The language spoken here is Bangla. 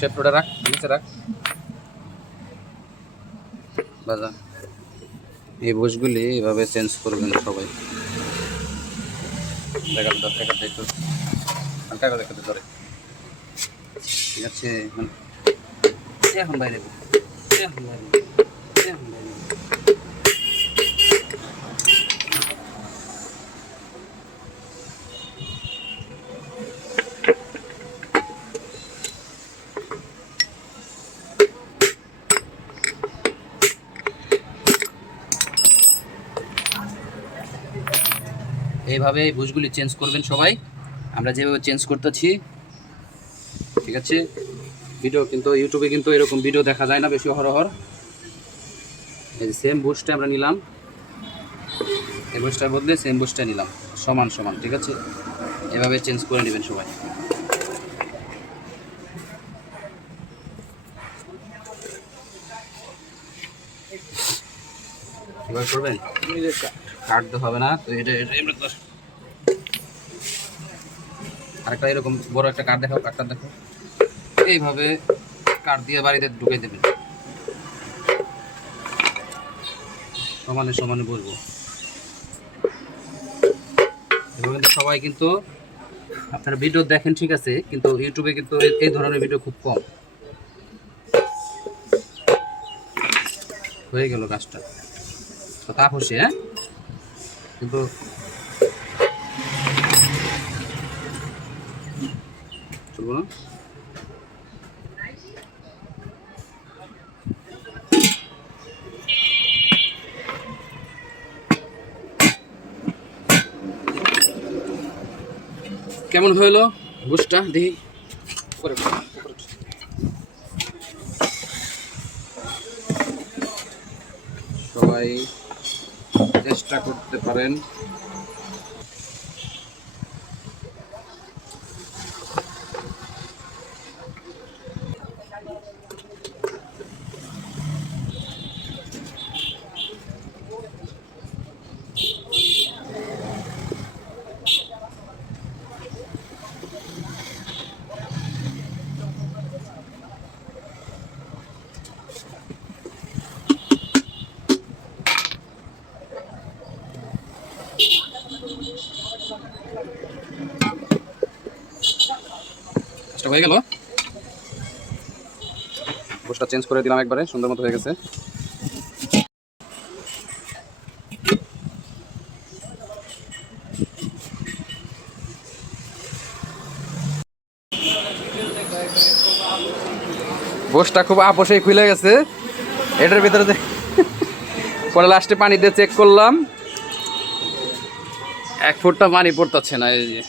শেপটা রাখ, নিচে রাখ। বাজা। এই বুশগুলি এভাবে চেঞ্জ করবেন সবাই। দেখা তো দেখা তো একটু। হালকা ধরে ঠিক আছে, এখন বাইরে এখন বাইরে এখন বাইরে এইভাবে এই বুশগুলি চেঞ্জ করবেন সবাই। আমরা যেভাবে চেঞ্জ করতেছি, ঠিক আছে? ভিডিও কিন্তু ইউটিউবে কিন্তু এরকম ভিডিও দেখা যায় না বেশি অহরহর এই যে সেম বুশটা আমরা নিলাম। এই বুশটার বদলে সেম বুশটা নিলাম। সমান সমান, ঠিক আছে? এভাবে চেঞ্জ করে নেবেন সবাই। এবার করবেন? কাটতে হবে না। তো এটা আরেকটা এরকম বড় একটা কাঠ দেখাও, কাঠটা দেখো। এইভাবে কাঠ দিয়ে বাড়িতে ঢুকে দেবেন সমানে সমানে বসবো। সবাই কিন্তু আপনারা ভিডিও দেখেন, ঠিক আছে, কিন্তু ইউটিউবে কিন্তু এই- ধরনের ভিডিও খুব কম। হয়ে গেল কাজটা। তো তাপসে হ্যাঁ? কিন্তু চলবো না। কেমন হইল বুসটা দেখি। উঠো। সবাই চেষ্টা করতে পারেন। কাজটা হয়ে গেল। বুসটা চেঞ্জ করে দিলাম একবারে, সুন্দর মতো হয়ে গেছে। বসটা খুব আপোষেই খুলে গেছে। এটার ভিতরে পরে লাস্টে পানি দিয়ে চেক করলাম। এক ফুটটা পানি পড়তেছে না, এই যে।